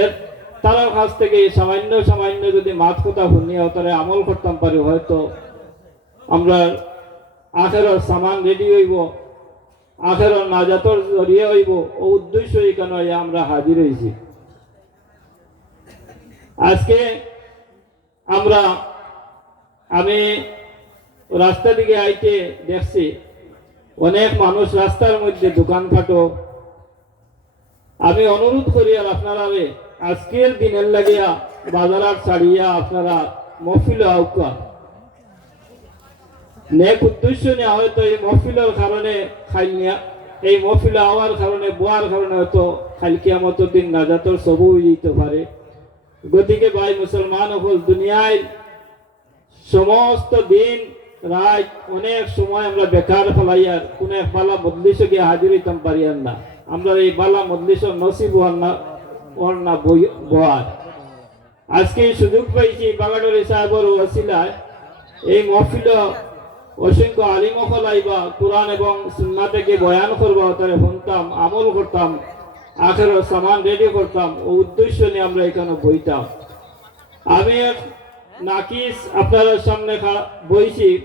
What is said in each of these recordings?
এর তার কাছ থেকে সামান্য সামান্য যদি মাত কথা শুনিয়া তারা আমল করতাম পারি, হয়তো আমরা সামান রেডি হইব নাজাতর জরিয়ে হইব, ও উদ্দেশ্য আমরা হাজির হয়েছি আজকে আমরা, আমি রাস্তা দিকে আইতে দেখছি, অনেক মানুষ রাস্তার মধ্যে দোকান ফাটো আমি অনুরোধ করি আর আপনারা আজকের দিনের লাগিয়া বাজারাত ছাড়িয়া আপনারা মফিল আউকা নেক উদ্দেশ্য নিয়ে হয়তো এই মফিলের কারণে খাইলিয়া এই মফিল হওয়ার কারণে, বোয়ার কারণে হয়তো খালি কিয়ামত দিন নাজাতর সবু যেতে পারে। গতিকে ভাই মুসলমান হল, দুনিয়ায় সমস্ত দিন, রাত অনেক সময় আমরা বেকার ফেলাইয়ার, কোন এক মজলিসে গিয়ে হাজির হইতাম পারিয়ার না। আমরা এই বালা মজলিস নসিব না ওর বই- বয়ার আজকে এই সুযোগ পাইছি বাগাডরি সাহেবর ওসিলায়। এই মহফিল অসংখ্য আলিম ফলাইবা কোরআন এবং সুন্না থেকে বয়ান করবা, তারে শুনতাম, আমল করতাম, আখের সামান রেডি করতাম, ও উদ্দেশ্য নিয়ে আমরা এখানে বইতাম। আমি নাকিস আপনাদের সামনে বইছি।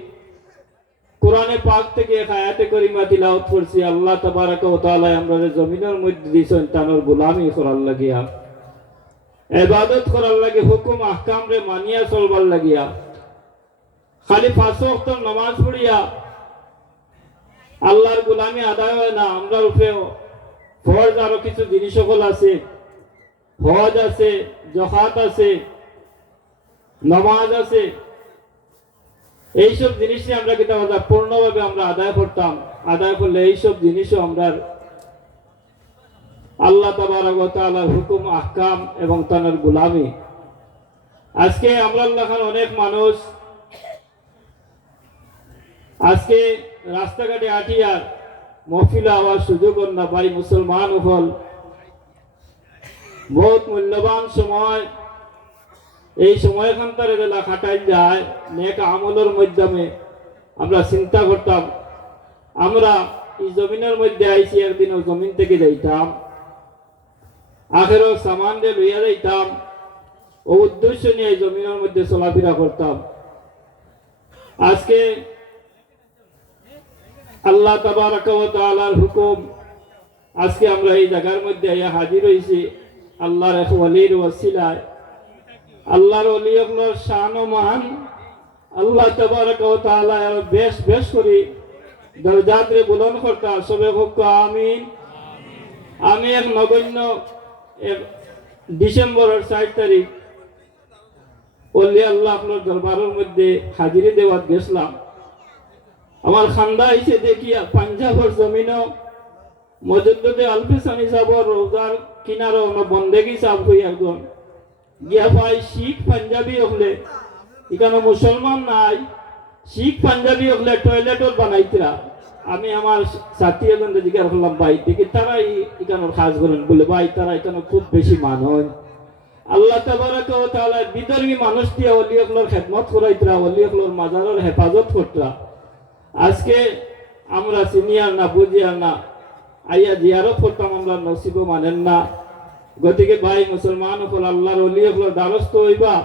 কোরআনে পাক থেকে এক আয়াতে করিমা তিলাওয়াত করছি, আল্লাহ তাবারাক ওয়া তাআলা আমরা জমিনের মধ্যে দিছেন তানোর গোলামি করার লাগিয়া, ইবাদত করার লাগে হুকুম, আহকাম রে মানিয়া চলবার লাগিয়া, খালি পাঁচ ওয়াক্ত নামাজ পড়িয়া আল্লাহর গোলামি আদায় হয় না, আমরা উপরেও ফরজ আরও কিছু জিনিস সকল আছে, হজ আছে জখাত আছে, নমাজ আছে এইসব জিনিস নিয়ে আমরা কিন্তু আমরা পূর্ণভাবে আমরা আদায় করতাম। আদায় করলে এইসব জিনিসও আমরা আল্লাহ তাআলার হুকুম, আহকাম এবং তানের গোলামি। আজকে আমরা লেখার অনেক মানুষ আজকে রাস্তাঘাটে আটিয়ার মহফিল হওয়ার সুযোগ না পাই মুসলমান হল। বহুত মূল্যবান সময় এই সময়খান তার বেলা খাটাই যায়, নেক আমলের মাধ্যমে আমরা চিন্তা করতাম, আমরা এই জমিনের মধ্যে আইছি, একদিন ও জমিন থেকে যাইতাম, আখেরও সামান দিয়ে লইয়া যাইতাম, ও উদ্দেশ্য নিয়ে জমিনের মধ্যে চলাফেরা করতাম। আজকে আল্লাহ তাআলার হুকুম, আজকে আমরা এই জায়গার মধ্যে হাজির হইছি, আল্লাহর এক ওয়ালির ওয়াসিলায়। আল্লাহর শান ও মান আল্লাহ তাবারাক বেশ বেশ করি দরজাত রে বুলন্দ করতা। সবে ভক্ত আমিন। আমি এক নগণ্য এক ষাট তারিখ ওলি আল্লাহ আপনার দরবারের মধ্যে হাজিরি দেওয়াত গেছিলাম। আমার খান্দা আইছে দেখিয়া পাঞ্জাবর জমিনও মজদ্দে আলফিসানি সাবর রোজার কিনারো বন্দেগি সাব হই একজন। গিয়া ভাই শিখ পাঞ্জাবি হলে এখানে মুসলমান নাই, শিখ পাঞ্জাবি হলে টয়লেটও বানাইতরা। আমি আমার সাথী এজন জিজ্ঞাসা করলাম, ভাই, দেখি তারা এখানে কাজ করেন। বলে, ভাই, তারা এখানে খুব বেশি মানুষ। আল্লাহ তাআলা বিধর্মী মানুষ দিয়ে ওলি হকলর খেদমত করাইতরা ওলি হকলর মাজারের হেফাজত করতরা। আজকে আমরা সিনিয়র না, বুঝিয়ার না, আইয়া জিয়ারত করতাম, আমরা নসিব মানেন না। গতিকে ভাই মুসলমান হল আল্লাহর অলি হল দ্বারস্থ হইবা।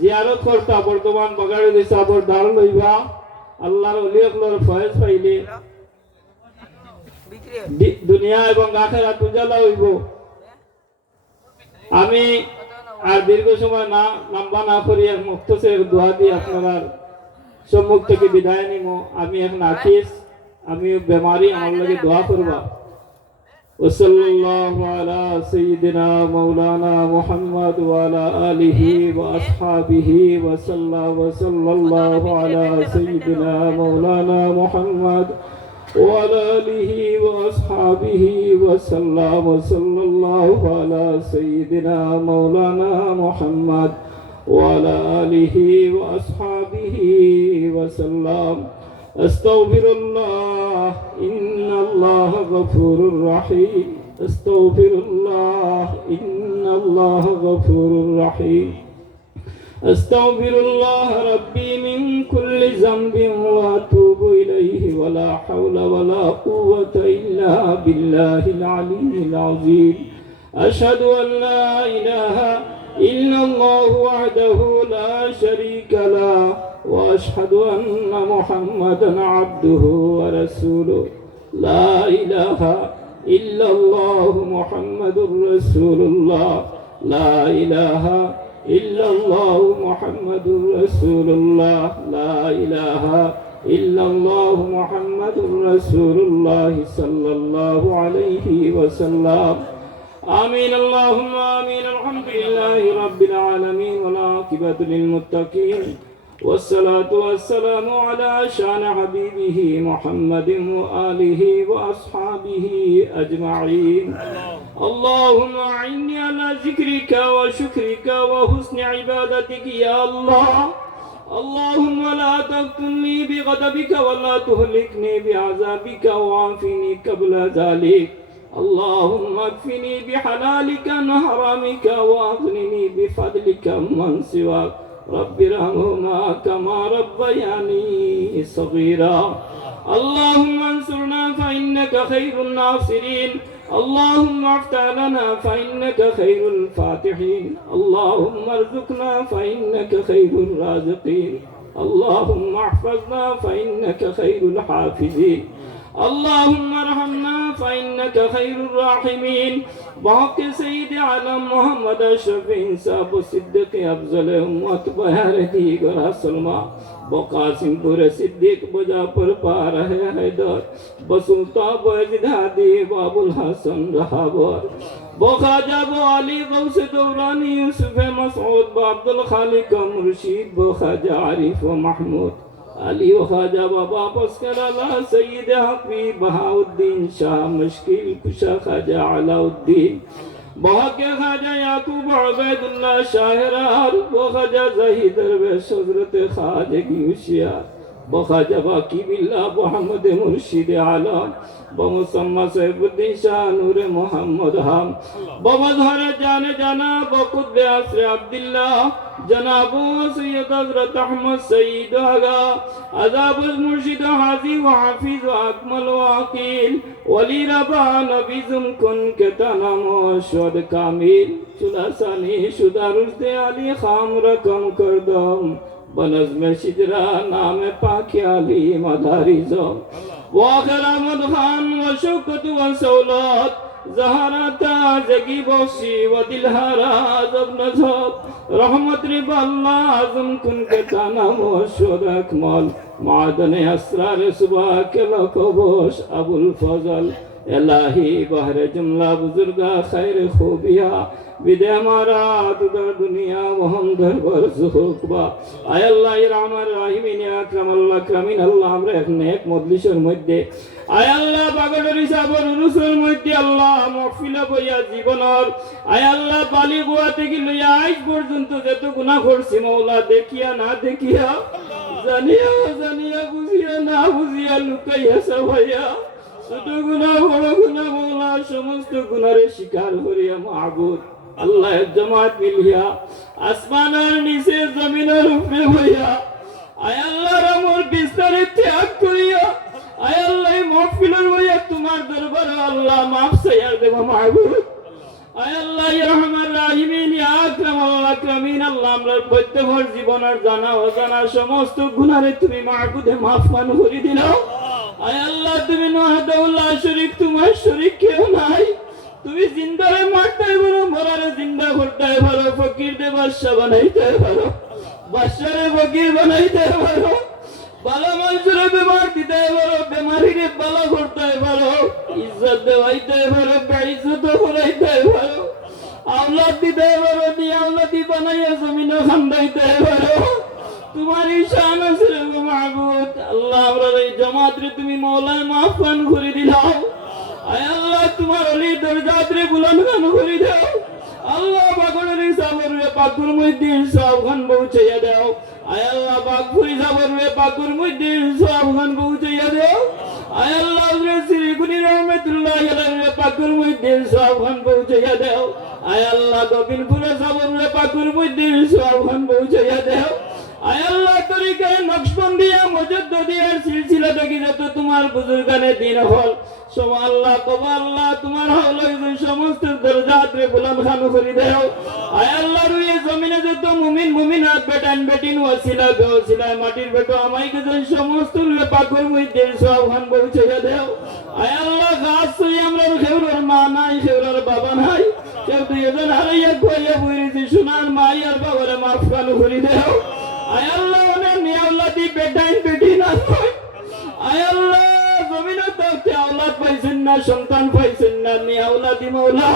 জিয়ারত করতা বর্তমান বগাড়ি দিসাবর দ্বার লইবা আল্লাহর অলি হলর ফয়েজ পাইলে দুনিয়া এবং আখেরা তুজালা হইব। আমি আর দীর্ঘ সময় না লম্বা না করি এক মুক্তসের দোয়া দিয়ে আপনারা সম্মুখ থেকে বিদায় নিব আমি এখন আখিস আমি বেমারি আমার লাগে দোয়া করবা। وصلى الله على سيدنا مولانا محمد وعلى آله وأصحابه وسلم وصلى الله على سيدنا مولانا محمد وعلى آله وأصحابه وسلم وصلى الله على سيدنا مولانا محمد وعلى آله وأصحابه وسلم أستغفر الله إن الله غفور رحيم. أستغفر الله إن الله غفور رحيم. أستغفر الله ربي من كل ذنب وأتوب إليه ولا حول ولا قوة إلا بالله العلي العظيم. أشهد أن لا إله إلا الله وحده لا شريك له. وأشهد أن محمدا عبده ورسوله. لا إله إلا الله محمد رسول الله. لا إله إلا الله محمد رسول الله. لا إله إلا الله محمد رسول الله صلى الله عليه وسلم. آمين. اللهم آمين. الحمد لله رب العالمين. والعاقبة للمتقين. والصلاة والسلام على شان حبيبه محمد وآله وأصحابه أجمعين. اللهم أعني على ذكرك وشكرك وحسن عبادتك يا الله. اللهم لا تفتني بغضبك ولا تهلكني بعذابك وعافني قبل ذلك. اللهم اكفني بحلالك عن حرامك وأغنني بفضلك من سواك. رب ارحمهما كما ربياني صغيرا. اللهم انصرنا فإنك خير الناصرين. اللهم افتح لنا فإنك خير الفاتحين. اللهم ارزقنا فإنك خير الرازقين. اللهم احفظنا فإنك خير الحافظين. اللهم ارحمنا فإنك خير الراحمين. بہت سید عالم محمد اشرف صاحب صدق افضل امت بہر دیگر سلمہ بقاسم پر صدق بجا پر پا رہے حیدر بسلطہ بجدہ دی باب الحسن رہا بار بخاجہ بو علی غوث دورانی یوسف مسعود بابدالخالق مرشید بخاجہ عارف و محمود. علی و خواجہ بابا پسکر اللہ، سید حقی بہا الدین شاہ مشکل کشا خواجہ علا الدین بہا کے خواجہ یعقوب عبید اللہ شاہرار و خواجہ زہید درویش حضرت خواجہ کی اشیار وخرج باقی بالله محمد مرشد عالم بمسمى صاحب الدین شاہ نور محمد ہم بمظہر جان جناب قطب عصر عبداللہ جناب سید حضرت احمد سید آگا عذاب المرشد حاضی و حافظ و اکمل و عقیل ولی ربا نبی زمکن کے تنم و شد کامل چلاسانی شدہ رشد علی خام رقم کردم বনজ মে সিজরা নামে পাখি আলী মাদারি জম ওয়াগরামুন খান ওয়াশুকত ওয়াসৌলত زهرا تازگی بخشی و دل هرا زب نزاب رحمت رب الله عظم کن که تنم و شد اکمال معدن اسرار صبح کلک و بوش ابو الفضل الهی بحر جمله بزرگا خیر خوبیا বিদে আমারা তুদার দুনিয়া মোহন দরবার আয় আল্লাহ ইরামার রাহিমিন আল্লাহ আল্লাহ আমরা এখন এক মজলিসের মধ্যে। আল্লাহ পাগলের হিসাবের উরুসের মধ্যে আল্লাহ মহফিলা বইয়া জীবনর বালি গোয়া থেকে লইয়া আজ পর্যন্ত যত গুনাহ করছি মৌলা, দেখিয়া না দেখিয়া, জানিয়া জানিয়া বুঝিয়া না বুঝিয়া লুকাইয়া সবাইয়া ছোট গুণা বড় গুণা মৌলা, সমস্ত গুণারে স্বীকার করিয়া মাহবুদ। আল্লাহ জামাত মিলিয়া আসমানের নিচে জমিনের উপরে হইয়া আয় আল্লাহর আমর বিস্তারে ত্যাগ করিয়া, আয় আল্লাহ মহফিলের হইয়া তোমার দরবারে আল্লাহ মাফ সাইয়ার দেব মাহবুদ আয় আল্লাহ রহমান রাহিমিন ইয়া আকরাম আল্লাহ আকরামিন, আল্লাহ আমরা প্রত্যেকের জীবনের জানা অজানা সমস্ত গুনারে তুমি মাহবুদে মাফ মান করে দিলাও আয় আল্লাহ তুমি নহদাউল্লাহ শরীক, তোমার শরীক কেউ নাই। তুমি জিন্দারে মারতে পারো মরারে জিন্দা করতে পারো ফকির দে বাদশা বানাইতে পারো বাদশারে ফকির বানাইতে পারো ভালো মানুষের বেমার দিতে পারো বেমারিরে ভালো করতে পারো ইজ্জত দেওয়াইতে পারো বেইজ্জত করাইতে পারো আওলাদ দিতে পারো নি আওলাদি বানাইয়া জমিন খান্দাইতে পারো তোমার ঈশান আছে মাহবুব, আল্লাহ, আমরা এই জামাতরে তুমি মৌলায় মাফান করে দিলাও আল্লাহ, তোমার অলি দরজাত রে বুলন্দ খান করে আল্লাহ বাগনের সাবর রে পাকুর মধ্যে সব খান পৌঁছাইয়া দাও। আয় আল্লাহ বাগপুরি সাবর রে পাকুর মধ্যে সব খান পৌঁছাইয়া দাও। আয় আল্লাহ রে শ্রী গুনি রহমতুল্লাহ রে পাকুর মধ্যে সব খান পৌঁছাইয়া দাও। আয় আল্লাহ, গোবিন্দপুরে সাবর রে পাকুর মধ্যে সব খান পৌঁছাইয়া দাও। আয় আল্লাহ, তরিকায় নকশবন্দিয়া মজুদ্দিয়ার দিন হল সব আল্লাহ, কবা আল্লাহ, তোমার বেটান বেটিন মাটির বেটো আমাই কেজন সমস্ত রে পাকর মধ্যে সব খান মা নাই, খেউরার বাবা নাই। কেউ তুই এজন হারাইয়া কইয়া বইরেছি, সোনার মাই আর বাবারে মাফ খানু করি দেও। আয় আল্লাহ, ওনার নিয়াউলাদি বেটাইন বেটি না হয় আয় আল্লাহ জমিনে তো আওলাদ পাইছেন না, সন্তান পাইছেন না নিয়াউলাদি মৌলা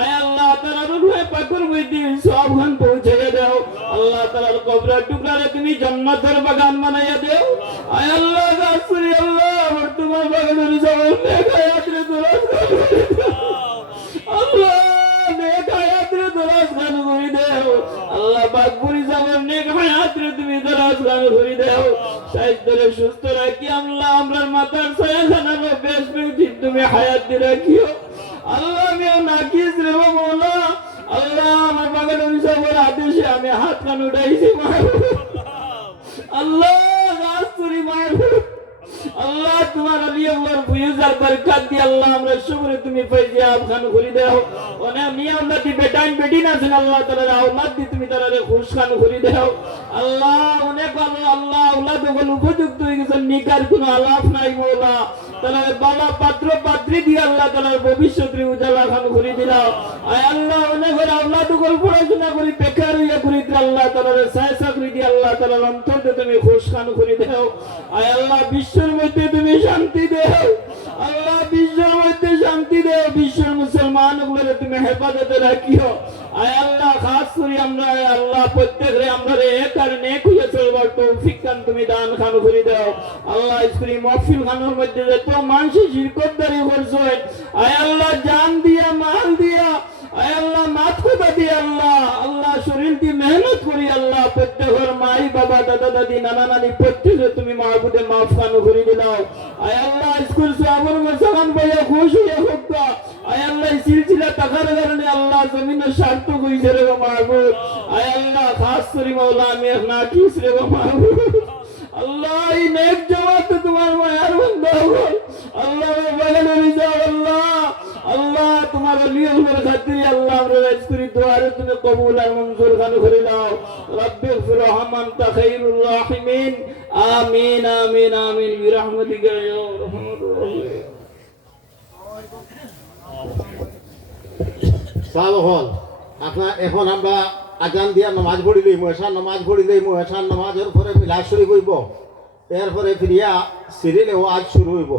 আয় আল্লাহ, তারা রুহে পাকুর মধ্যে সব খান পৌঁছে দাও। আল্লাহ তালার কবরের টুকরারে তুমি জান্নাতের বাগান বানাইয়া দেও। আয় আল্লাহ গাছুরি আল্লাহ, আমার তোমার বাগানের জবর নেখায়াত্রে দুরাজ আল্লাহ নেখায়াত্রে দুরাজ গান করে দেও। আল্লাহ বাগপুরি যাবার নেক তুমি দরাজ গান করে দেও। সাহিত্যরে সুস্থ রাখি, আল্লাহ আমরার মাথার ছায়া খানার বেশ বেশি তুমি হায়াত দিয়ে রাখিও। আল্লাহ আমিও নাকিস রে মৌলা। আমার আমি তোমার আমার আল্লাহ আমরা শুকরে তুমি আল্লাহ তাআলা তুমি তাআলা খুশ খান করে দাও। আল্লাহ, অনেক ভালো, আল্লাহ বল উপযুক্ত হয়ে গেছে নিকার কোনো আলাপ নাই বাবা পাত্র, পাত্রী দি আল্লাহ তাআলার ভবিষ্যৎ রে উজালা খান করে দিলাও আয় আল্লাহ করি, বেকার হইয়া করি আল্লাহ তাআলার সায় চাকরি দি আল্লাহ তাআলার অন্তরে তুমি দাও। আল্লাহ, বিশ্বের মধ্যে তুমি শান্তি দেও। আল্লাহ, বিশ্বের মধ্যে শান্তি দেও, বিশ্বের মুসলমান তুমি হেফাজতে রাখিও। খান দাও। শরীর দিয়ে মেহনত করি আল্লাহ, প্রত্যেকের মাই, বাবা, দাদা, দাদি, নানা, নানি, প্রত্যেকে তুমি মাহবুদে মাফ কানু করে দিলাও আয় আল্লাহ, স্কুল সাবর মসালাম ভাইয়া, খুশ হোক জমিনের সার্থক হইছে রে মাহবুব। আয় আল্লাহ, খাস করি মাওলা আমি এক নাকিস রে মাহবুব। আল্লাহ, এই নেক জমাত তোমার মায়ার বন্ধ আল্লাহ যাও আল্লাহ। আল্লাহ, তোমার নিয়মের খাতির, আল্লাহ, আমরা রাজ করি, দোয়ারে তুমি কবুল আর মঞ্জুর খান করে দাও। রব্বি রহমান তা রাহিমিন। আমিন আমিন আমিন বিরহমতিকা ইয়া আরহামার রাহিমিন চাল হল। আপনার এখন আমরা আজান দিয়া নমাজ পড়ি লইম এসান নমাজ পড়ি লইম এসান নমাজের পরে মিলাদ শুরু করব এরপরে ফিরিয়া সিরিলে আজ শুরু হইব।